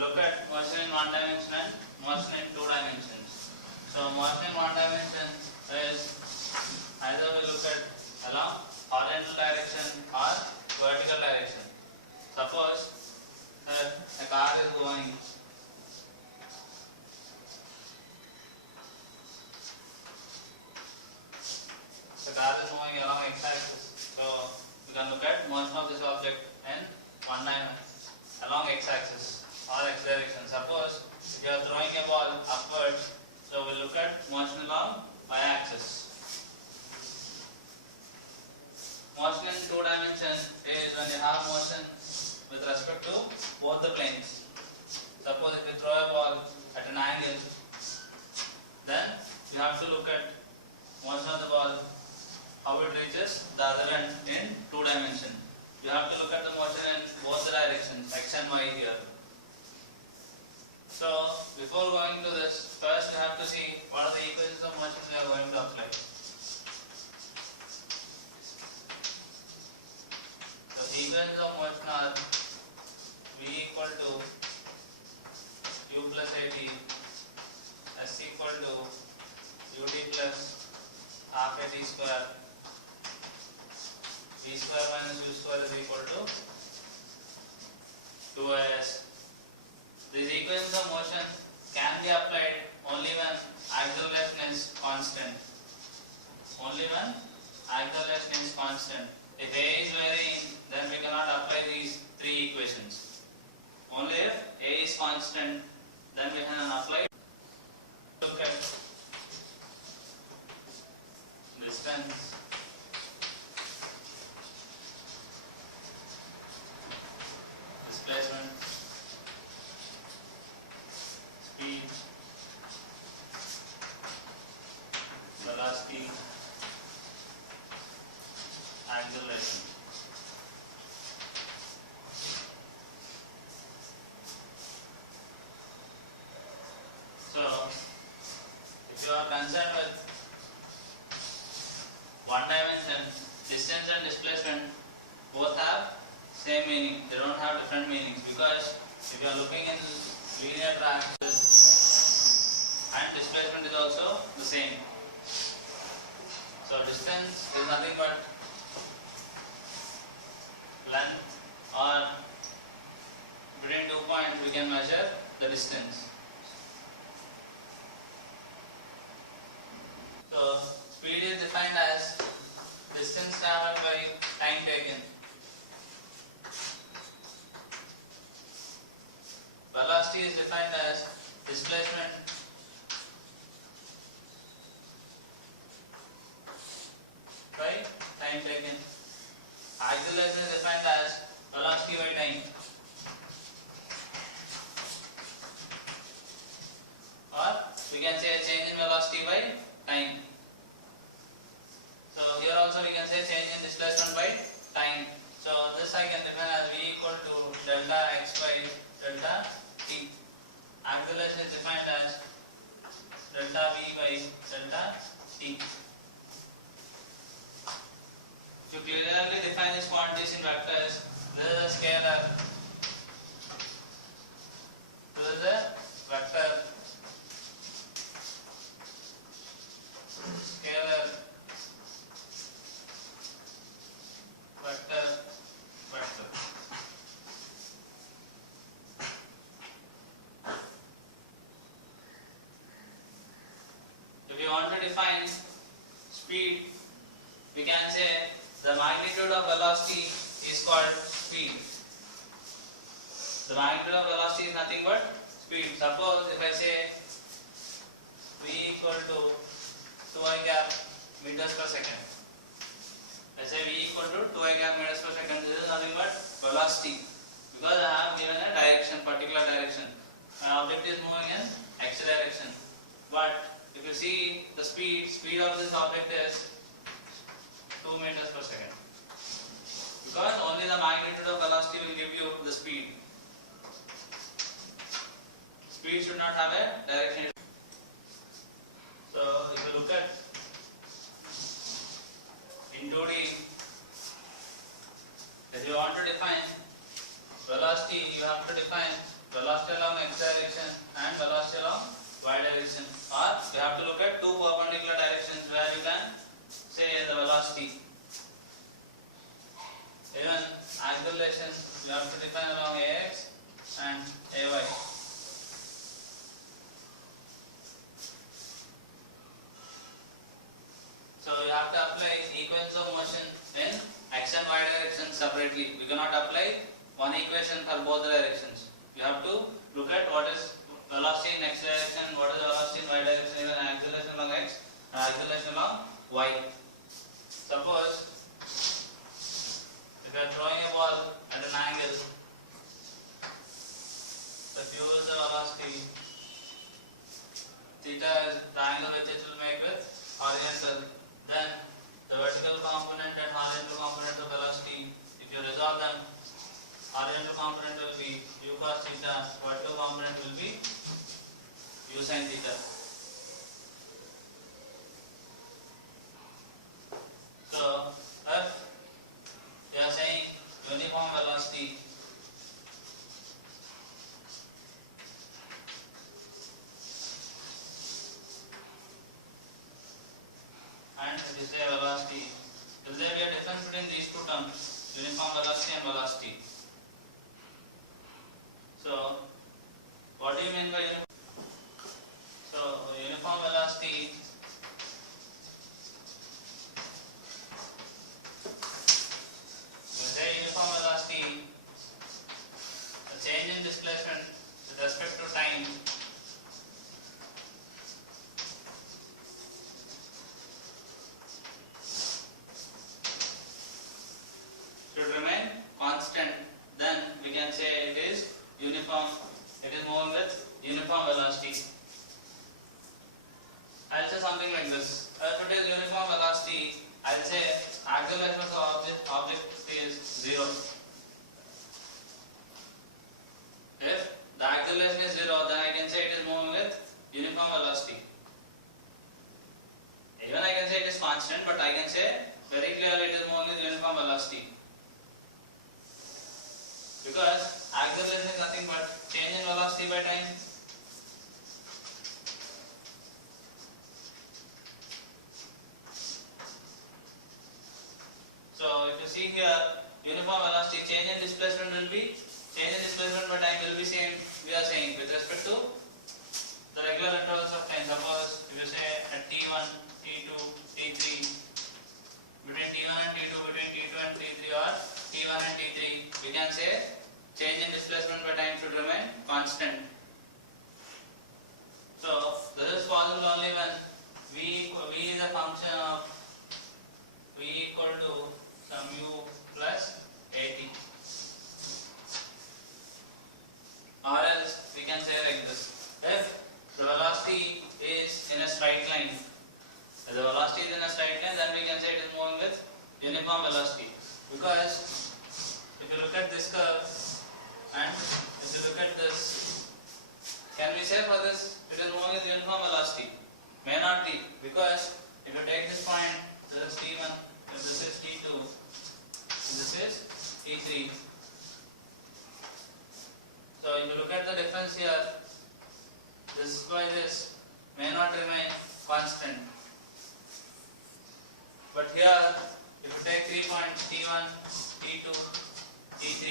Look at motion in one dimension and motion in two dimensions. So motion in one dimension is either we look at along horizontal direction or vertical direction. Suppose a car is going moving along x-axis. So we can look at motion of this object in one dimension along x-axis or x direction. Suppose if you are throwing a ball upwards, so we look at motion along y-axis. Motion in two dimensions is when you have motion with respect to both the planes. Suppose if you throw a ball at an angle, then you have to look at motion of the ball, how it reaches the other end in two dimensions. You have to look at the motion in both the directions, x and y here. So before going to this, first you have to see what are the equations of motion we are going to apply. The equations of motion are v equal to u plus at, s equal to ud plus half at square, v square minus u square is equal to 2as. These equations of motion can be applied only when acceleration is constant. Only when acceleration is constant. If a is varying, then we cannot apply these three equations. Only if a is constant, then we can apply. Look at distance, displacement, speed, velocity, acceleration. So, if you are concerned with one dimension, distance and displacement both have same meaning. They don't have different meanings, because if you are looking in linear axis and displacement is also the same. So distance is nothing but length, or between 2 points we can measure the distance. So speed is defined as distance traveled by time taken. Velocity is defined as displacement by time taken. Acceleration is defined as velocity by time. Or we can say change in velocity by time. So here also we can say change in displacement by time. So this I can define as v equal to delta x by delta t. Acceleration is defined as delta v by delta t. To clearly define these quantities in vectors, this is a scalar, this is a vector, scalar, vector, vector. If you want to define speed, we can say the magnitude of velocity is called speed. The magnitude of velocity is nothing but speed. Suppose if I say v equal to 2i cap meters per second. I say v equal to 2i cap meters per second. This is nothing but velocity, because I have given a direction, particular direction. My object is moving in x direction. But if you see the speed of this object is 2 meters per second, because only the magnitude of velocity will give you the speed. Speed should not have a direction. So if you look at in 2D, have to define velocity along x direction and velocity along y direction, or we have to look at two perpendicular directions where you can say the velocity. Even acceleration we have to define along ax and ay. So we have to apply equations of motion in x and y direction separately. We cannot apply one equation for both the directions. We have to look at what is velocity in x direction, what is velocity in y direction, even acceleration along x and acceleration along y. Suppose if you are throwing a ball at an angle, if you use the velocity, theta is the angle which it will make with horizontal, then the vertical component and horizontal component of velocity, if you resolve them, horizontal component will be u cos theta, vertical component will be u sin theta. So, if we are saying uniform velocity and if you say velocity, will there be a difference between these two terms, uniform velocity and velocity? So, what do you mean by uniform? So, uniform velocity uniform velocity, the change in displacement with respect to time should remain constant. Then we can say it is uniform, it is moving with uniform velocity. I will say something like this. If it is uniform velocity, I will say acceleration of the object is 0. If the acceleration is 0, then I can say it is moving with uniform velocity. Even I can say it is constant, but I can say very clearly it is moving with uniform velocity. Because acceleration is nothing but change in velocity by time. So if you see here, uniform velocity, change in displacement will be, change in displacement by time will be same, we are saying with respect to the regular intervals of time. Suppose if you say at t1, t2, t3, between t1 and t2, between t2 and t3, or t1 and t3, we can say change in displacement by time should remain constant. So this is possible only when v is a function of v equal to some u plus at, or else we can say like this. If the velocity is in a straight line, if the velocity is in a straight line, then we can say it is moving with uniform velocity. Because if you look at this curve and if you look at this, can we say for this it is moving with uniform velocity? May not be, because if you take this point, this is t1, if this is t2, this is t3. So if you look at the difference here, this by this may not remain constant. But here, if you take 3 points t1, t2, t3,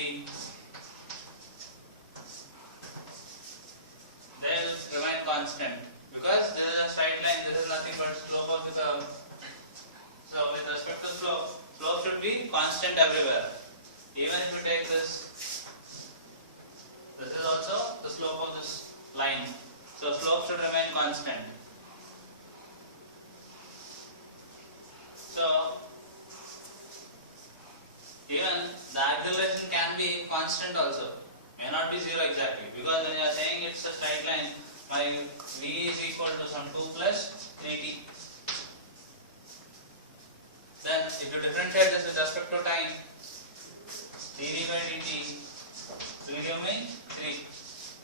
they will remain constant. Because this is a straight line, this is nothing but slope of the curve. So with respect to slope, slope should be constant everywhere. Even if you take this, this is also the slope of this line. So slope should remain constant. So even the acceleration can be constant also. May not be 0 exactly. Because when you are saying it's a straight line, my v is equal to some 2 plus 80. Then if you differentiate this with respect to time, dv by dt will give me 3,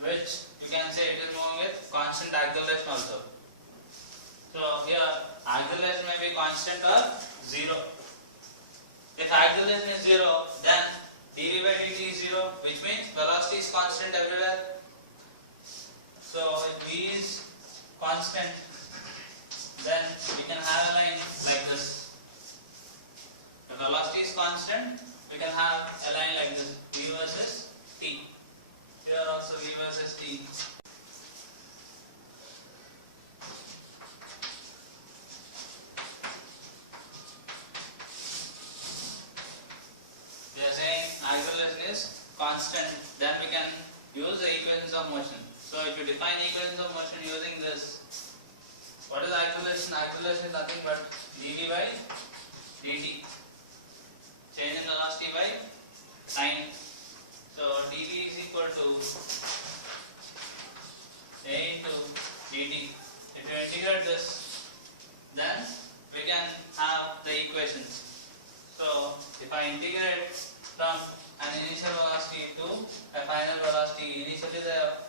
which you can say it is moving with constant acceleration also. So here acceleration may be constant or 0. If acceleration is 0, then dv by dt is 0, which means velocity is constant everywhere. So if v is constant, then we can have a line like this. If velocity is constant, we can have a line like this, v versus t. Here also v versus t. We are saying acceleration is constant, then we can use the equations of motion. So if you define equations of motion using this, what is acceleration? Acceleration is nothing but dv by dt. Change in velocity by time. So dv is equal to a into dt. If you integrate this, then we can have the equations. So if I integrate from an initial velocity to a final velocity, initially the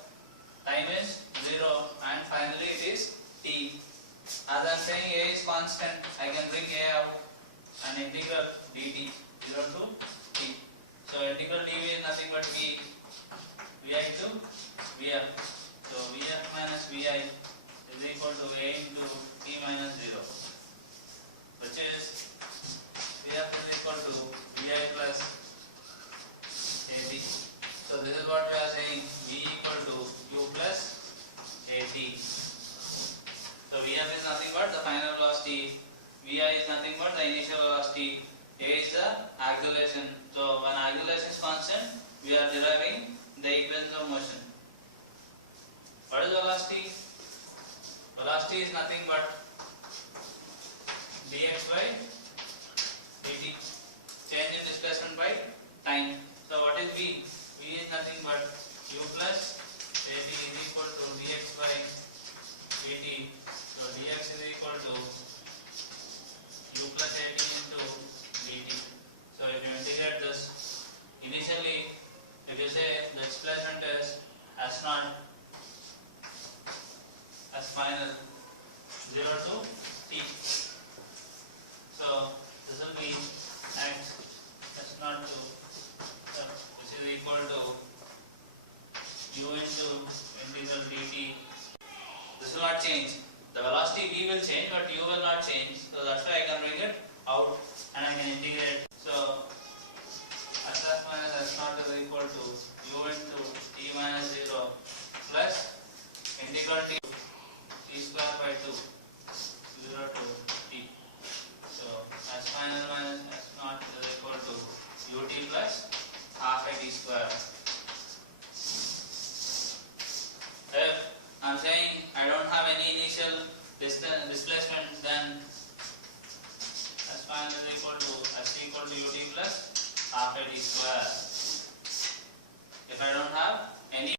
time is 0 and finally it is t. As I am saying a is constant, I can bring a out and integral dt 0 to t. So integral dv is nothing but v to vf. So vf minus vi is equal to a into t minus 0, which is vf is equal to vi plus at. So this is what we are saying, v equal to u plus at. So vf is nothing but the final velocity, vi is nothing but the initial velocity, a is the acceleration. So when acceleration is constant, we are deriving the equations of motion. What is velocity? Velocity is nothing but dx by dt, change in displacement by time. So what is v? V is nothing but u plus at is equal to dx by dt. So dx is equal to u plus at into dt. So if you integrate this, initially if you say the displacement is as naught as final 0 to t. So this will be x as naught to which is equal to u into integral dt. This will not change. The velocity v will change, but u will not change. So that's why I can bring it out and I can integrate. So s minus s naught is equal to u into t minus 0 plus integral t square by 2 0 to t. So s final minus s naught is equal to ut plus half a t square. If I am saying I don't have any initial displacement, then s final is equal to ut plus half a t square. If I don't have any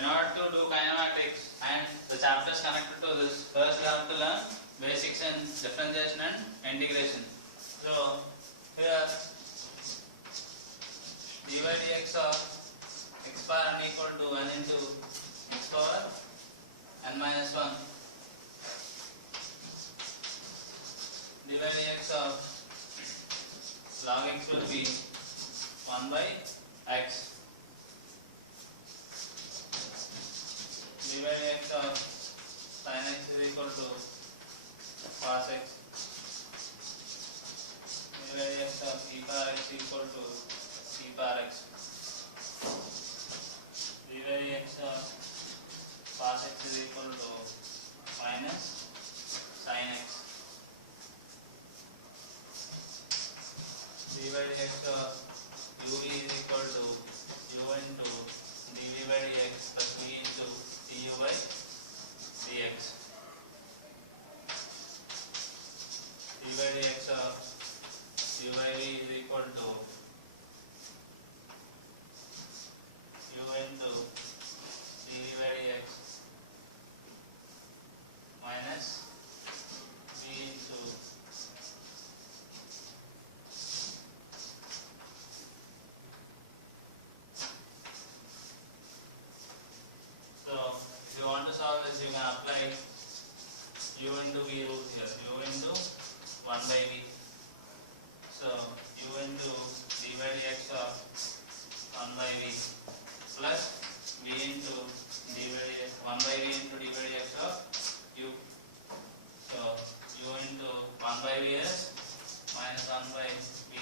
in order to do kinematics and the chapters connected to this, first we have to learn basics in differentiation and integration. So here dy dx of x power n equal to 1 into x power n minus 1. Dy dx of log x will be 1 by x. Dy dx of sin x is equal to cos x. Dy dx of e power x equal to c power x. Dy dx of cos x is equal to minus sin x. Dy dx of u is equal to u into dv by dx plus v into du by dx. d by dx of u by v is equal to u into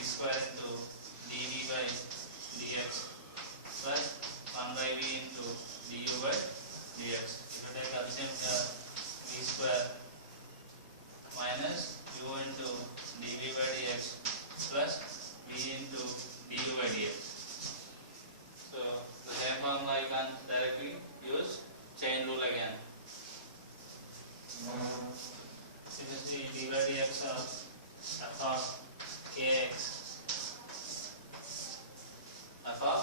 square into dv by dx plus 1 by v into du by dx. If you take LCM here, v square minus u into dv by dx plus v into du by dx. So the same formula you can directly use chain rule again. This is the d by dx of f of kx. F of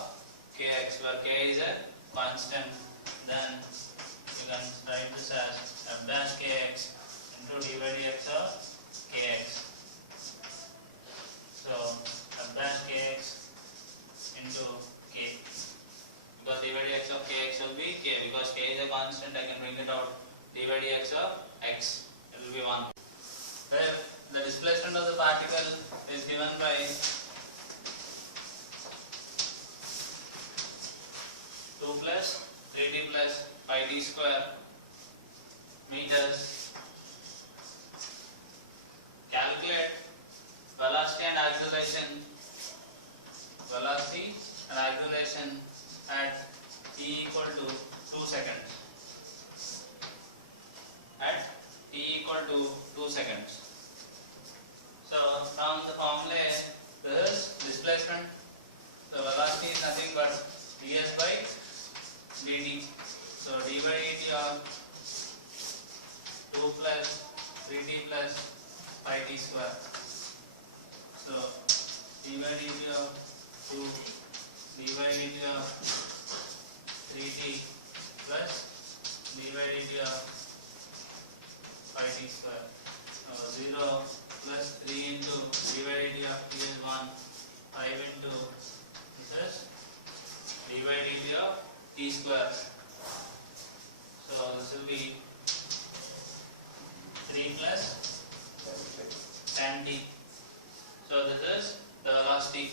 kx, where k is a constant, then you can write this as f dash kx into d by dx of kx. So f dash kx into k, because d by dx of kx will be k, because k is a constant, I can bring it out. D by dx of x, it will be 1. Where the displacement of the particle is given by 2 plus 3d plus pi d square meters. Calculate velocity and acceleration. Velocity and acceleration at t equal to 2 seconds. At t equal to 2 seconds. So from the formula, this is displacement. The velocity is nothing but ds by dt. So d by dt of 2 plus 3t plus pi t square. So d by dt of 2, d by dt of 3t plus d by dt of pi t square. 0 plus 3 into d by dt of t is 1, 5 into this is d by dt of t square. So this will be 3 plus 10t. So this is the velocity.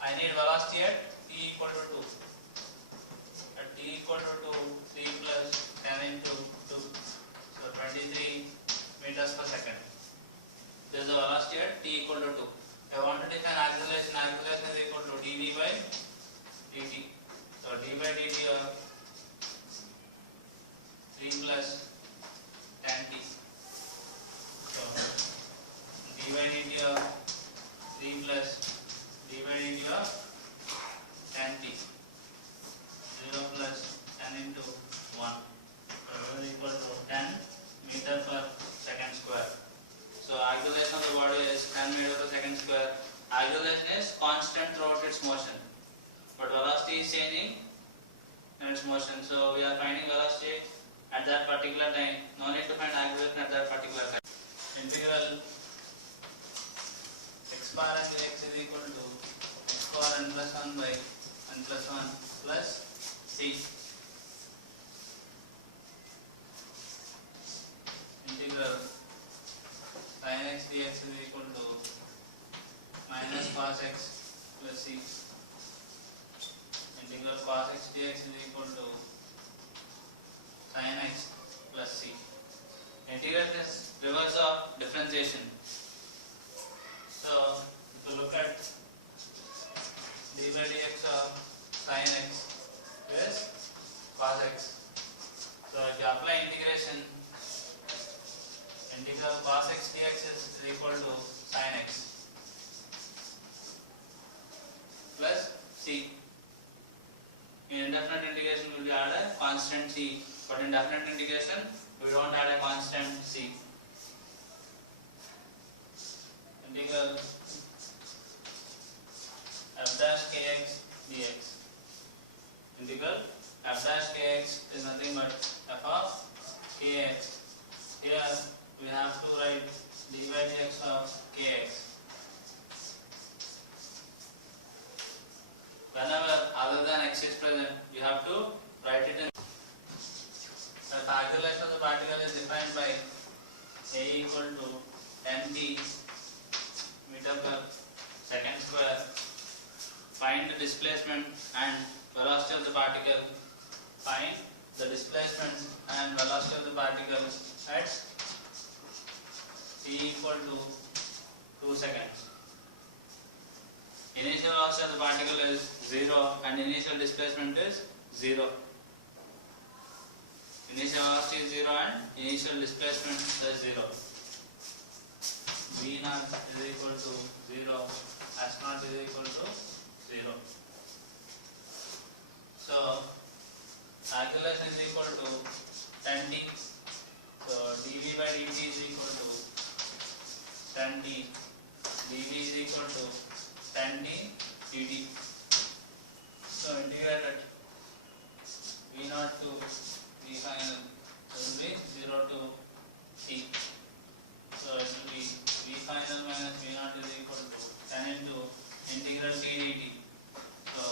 I need velocity at t equal to 2. At t equal to 2, 3 plus 10 into 2. So 23 meters per second. This is the velocity at t equal to 2. If I want to define acceleration, acceleration is equal to dv by dt. So d by dt of 3 plus 10t. So d by dt of 3 plus d by dt of 10t. 0 plus 10 into 1. So this is equal to 10 meter per second square. So acceleration of the body is 10 meter per second square. Acceleration is constant throughout its motion, but velocity is changing in its motion. So we are finding velocity at that particular time. No need to find acceleration at that particular time. Integral x bar into x is equal to x bar n plus 1 by n plus 1 plus c. Integral sin x dx is equal to minus cos x plus c. Integral cos x dx is equal to sin x plus c. Integration is reverse of differentiation. So if you look at d by dx of sin x is cos x. So if you apply integration, integral cos x dx is equal to sin x plus c. In indefinite integration we will add a constant c, but in definite integration we don't add a constant c. Integral f dash kx dx. Integral f dash kx is nothing but f of kx. Here we have to write d by dx of kx. Whenever other than x is present, you have to write it in. The acceleration of the particle is defined by a equal to mt meter per second square. Find the displacement and velocity of the particle. Find the displacement and velocity of the particle at t equal to 2 seconds. initial velocity of the particle is 0 and initial displacement is 0. Initial velocity is 0 and initial displacement is 0. V naught is equal to 0, S naught is equal to 0. So acceleration is equal to 10t. So dv by dt is equal to 10t. dv is equal to 10t dt. So integrated V naught to V final will be 0 to t. So it will be V final minus V naught is equal to 10 into integral t dt. So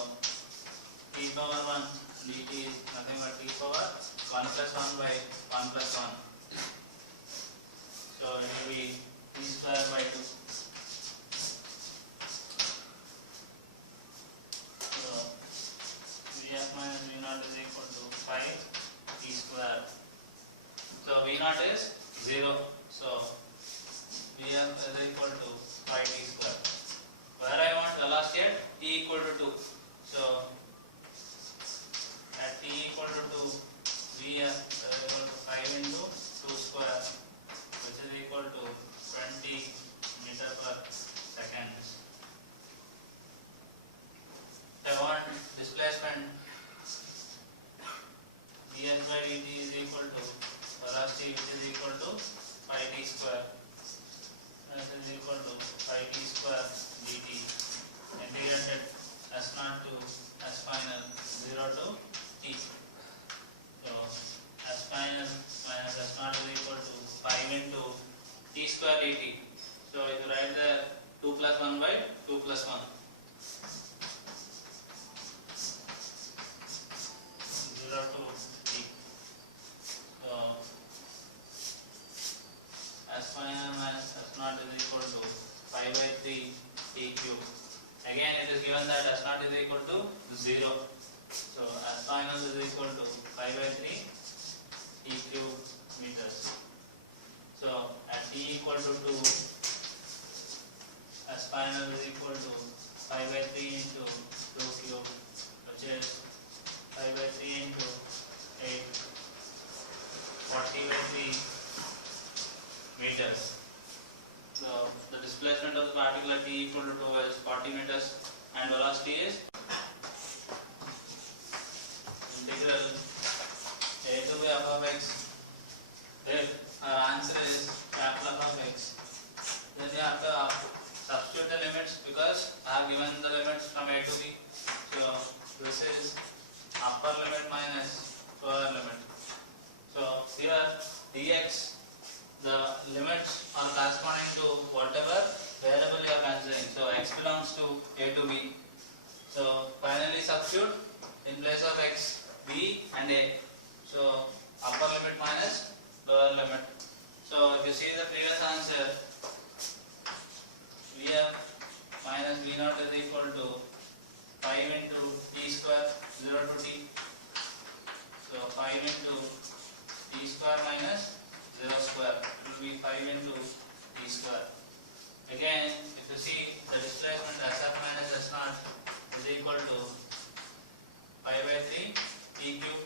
t power 1 dt is nothing but t power 1 plus 1 by 1 plus 1. So it will be t square by 2. So Vf minus V naught is equal to 5 t square. So V naught is 0. So Vf is equal to 5 t square. Where I want velocity at t equal to 2. So at t equal to 2, Vf is equal to 5 into 2 square, which is equal to 20 meter per second. I want displacement ds by dt is equal to velocity which is equal to 5t square. This is equal to 5t square dt integrated s naught to s final 0 to t. So s final minus s naught is equal to 5 into t square dt. So if you write the 2 plus 1 by 2 plus 1. 0 to t. So s final minus s naught is equal to 5 by 3 t cube. Again it is given that s naught is equal to 0. So s final is equal to 5 by 3 t cube meters. So at t equal to 2, s final is equal to 5 by 3 into 2 cube, which is 5 by 3 into 8, 40 by 3 meters. So the displacement of the particle at t equal to 2 is 40 meters and velocity is integral a to b f of x. If our answer is capital F of x, then you have to substitute the limits because I have given the limits from a to b. So this is upper limit minus lower limit. So here dx, the limits are corresponding to whatever variable you are considering. So x belongs to a to b. So finally substitute in place of x, b and a. So upper limit minus lower limit. So if you see the previous answer, Vf minus V naught is equal to 5 into t square 0 to t. So 5 into t square minus 0 square, it will be 5 into t square. Again, if you see the displacement Sf minus S naught is equal to 5 by 3 t cube